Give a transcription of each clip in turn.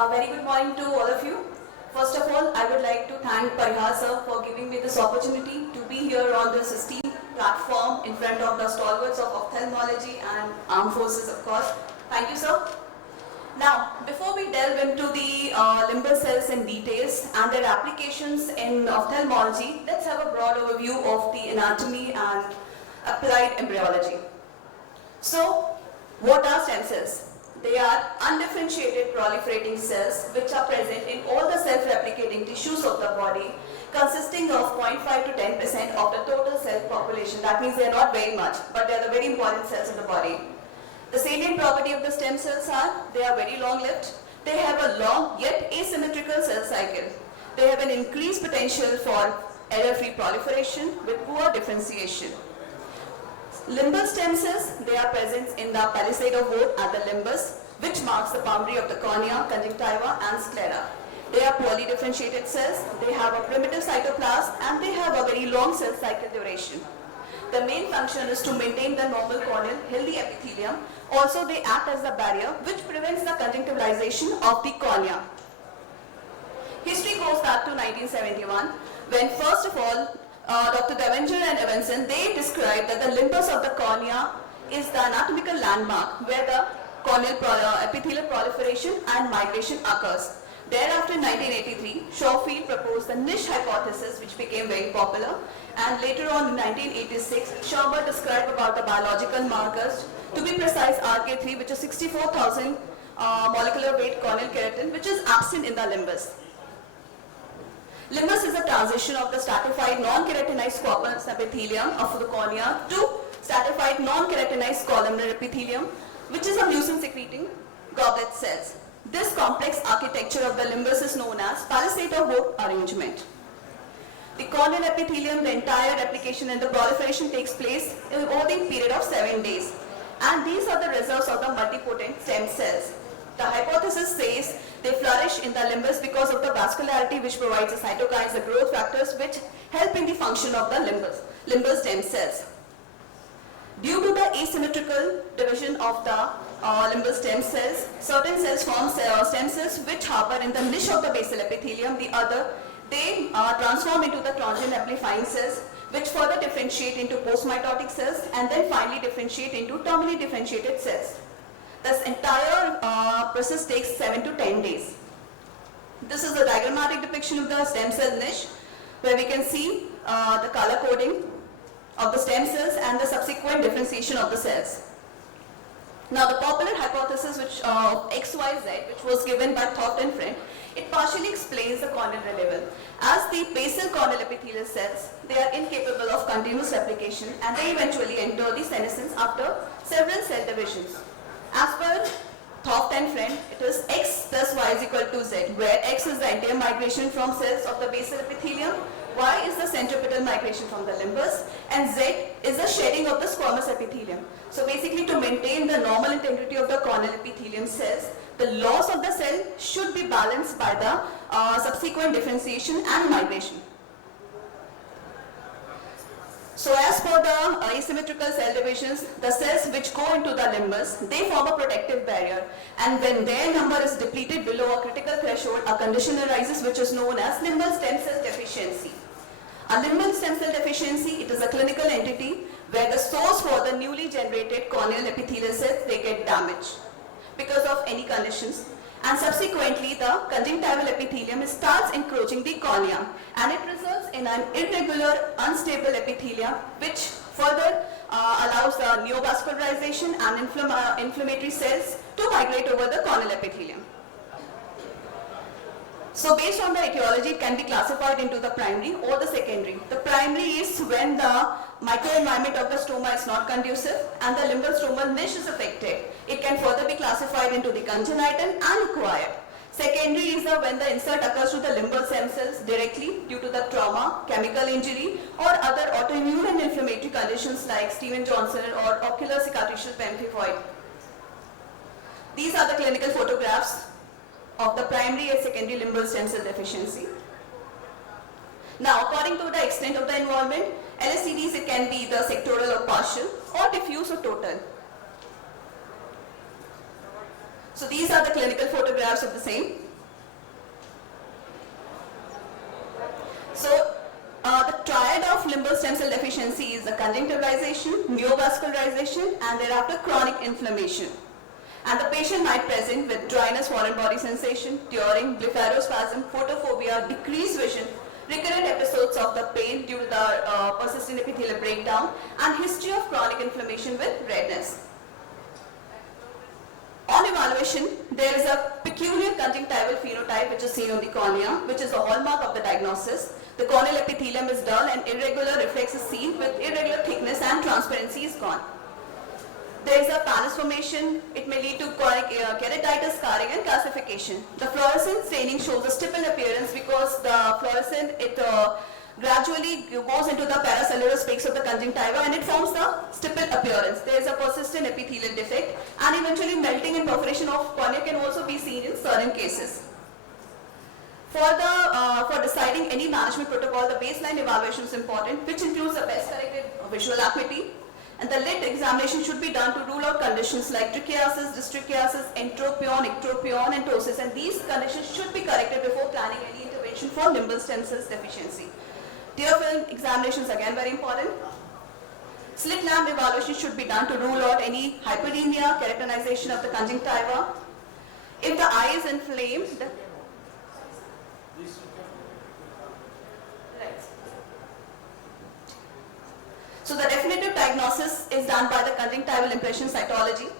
A very good morning to all of you. First of all, I would like to thank Parihar sir for giving me this opportunity to be here on this esteemed platform in front of the stalwarts of ophthalmology and armed forces, of course. Thank you, sir. Now, before we delve into the limbal cells in details and their applications in ophthalmology, let's have a broad overview of the anatomy and applied embryology. So, what are stem cells? They are undifferentiated proliferating cells which are present in all the self-replicating tissues of the body, consisting of 0.5 to 10% of the total cell population. That means they are not very much, but they are the very important cells of the body. The salient property of the stem cells are they are very long-lived. They have a long yet asymmetrical cell cycle. They have an increased potential for error-free proliferation with poor differentiation. Limbal stem cells, they are present in the palisade of wood at the limbus, which marks the boundary of the cornea, conjunctiva and sclera. They are poorly differentiated cells, they have a primitive cytoplasm and they have a very long cell cycle duration. The main function is to maintain the normal corneal healthy epithelium. Also, they act as the barrier which prevents the conjunctivalization of the cornea. History goes back to 1971 when first of all Dr. Devenger and Evanson, they described that the limbus of the cornea is the anatomical landmark where the corneal epithelial proliferation and migration occurs. Thereafter in 1983, Schofield proposed the niche hypothesis which became very popular, and later on in 1986, Schauber described about the biological markers, to be precise RK3, which is 64,000 molecular weight corneal keratin, which is absent in the limbus. Limbus is a transition of the stratified non-keratinized squamous epithelium of the cornea to stratified non-keratinized columnar epithelium, which is a mucin-secreting goblet cells. This complex architecture of the limbus is known as palisade of wood arrangement. The corneal epithelium, the entire replication and the proliferation takes place in over the period of 7 days. And these are the results of the multipotent stem cells. The hypothesis says they flourish in the limbus because of the vascularity which provides the cytokines, the growth factors which help in the function of the limbal stem cells. Due to the asymmetrical division of the limbal stem cells, certain cells form stem cells which harbor in the niche of the basal epithelium, the other they transform into the transient amplifying cells which further differentiate into postmitotic cells and then finally differentiate into terminally differentiated cells. This entire process takes 7 to 10 days. This is a diagrammatic depiction of the stem cell niche where we can see the color coding of the stem cells and the subsequent differentiation of the cells. Now the popular hypothesis which XYZ, which was given by Toft and Friend, it partially explains the corneal relief. As the basal corneal epithelial cells, they are incapable of continuous replication and they eventually enter the senescence after several cell divisions. As per Toft and Friend, it is X plus Y is equal to Z, where X is the entire migration from cells of the basal epithelium, Y is the centripetal migration from the limbus, and Z is the shedding of the squamous epithelium. So basically to maintain the normal integrity of the corneal epithelium cells, the loss of the cell should be balanced by the subsequent differentiation and migration. So as for the asymmetrical cell divisions, the cells which go into the limbus, they form a protective barrier, and when their number is depleted below a critical threshold, a condition arises which is known as limbal stem cell deficiency. A limbal stem cell deficiency, it is a clinical entity where the source for the newly generated corneal epithelial cells, they get damaged because of any conditions, and subsequently the conjunctival epithelium starts encroaching the cornea and it results in an irregular, unstable epithelium which further allows the neovascularization and inflammatory cells to migrate over the corneal epithelium. So based on the etiology, it can be classified into the primary or the secondary. The primary is when the microenvironment of the stroma is not conducive and the limbal stromal niche is affected. It can further be classified into the congenital and acquired. Secondary is when the insult occurs to the limbal stem cells directly due to the trauma, chemical injury or other autoimmune and inflammatory conditions like Stevens-Johnson or ocular cicatricial pemphigoid. These are the clinical photographs of the primary and secondary limbal stem cell deficiency. Now, according to the extent of the involvement, LSCDs, it can be either sectoral or partial or diffuse or total. So these are the clinical photographs of the same. deficiency is the conjunctivalization, neovascularization, and thereafter chronic inflammation. And the patient might present with dryness, foreign body sensation, tearing, blepharospasm, photophobia, decreased vision, recurrent episodes of the pain due to the persistent epithelial breakdown, and history of chronic inflammation with redness. On evaluation, there is a peculiar conjunctival phenotype which is seen on the cornea, which is a hallmark of the diagnosis. The corneal epithelium is dull and irregular, reflex is seen with irregular thickness and transparency is gone. There is a pannus formation. It may lead to chronic keratitis, scarring and calcification. The fluorescent staining shows a stipple appearance because the fluorescent, gradually goes into the paracellular space of the conjunctiva and it forms the stipple appearance. There is a persistent epithelial defect and eventually melting and perforation of cornea can also be seen in certain cases. For deciding any management protocol, the baseline evaluation is important, which includes the best corrected visual acuity, and the lid examination should be done to rule out conditions like trichiasis, dystrichiasis, entropion, ectropion, and ptosis, and these conditions should be corrected before planning any intervention for limbal stem cells deficiency. Tear film examination is again very important. Slit lamp evaluation should be done to rule out any hyperemia, keratinization of the conjunctiva. If the eye is inflamed, so the definitive diagnosis is done by the conjunctival impression cytology,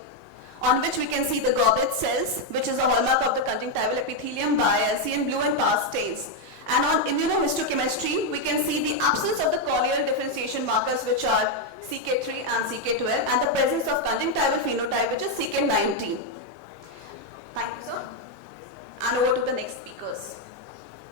on which we can see the goblet cells, which is a hallmark of the conjunctival epithelium, by LCN blue and PAS stains. And on immunohistochemistry, we can see the absence of the corneal differentiation markers, which are CK3 and CK12, and the presence of conjunctival phenotype, which is CK19. Thank you, sir. And over to the next speakers.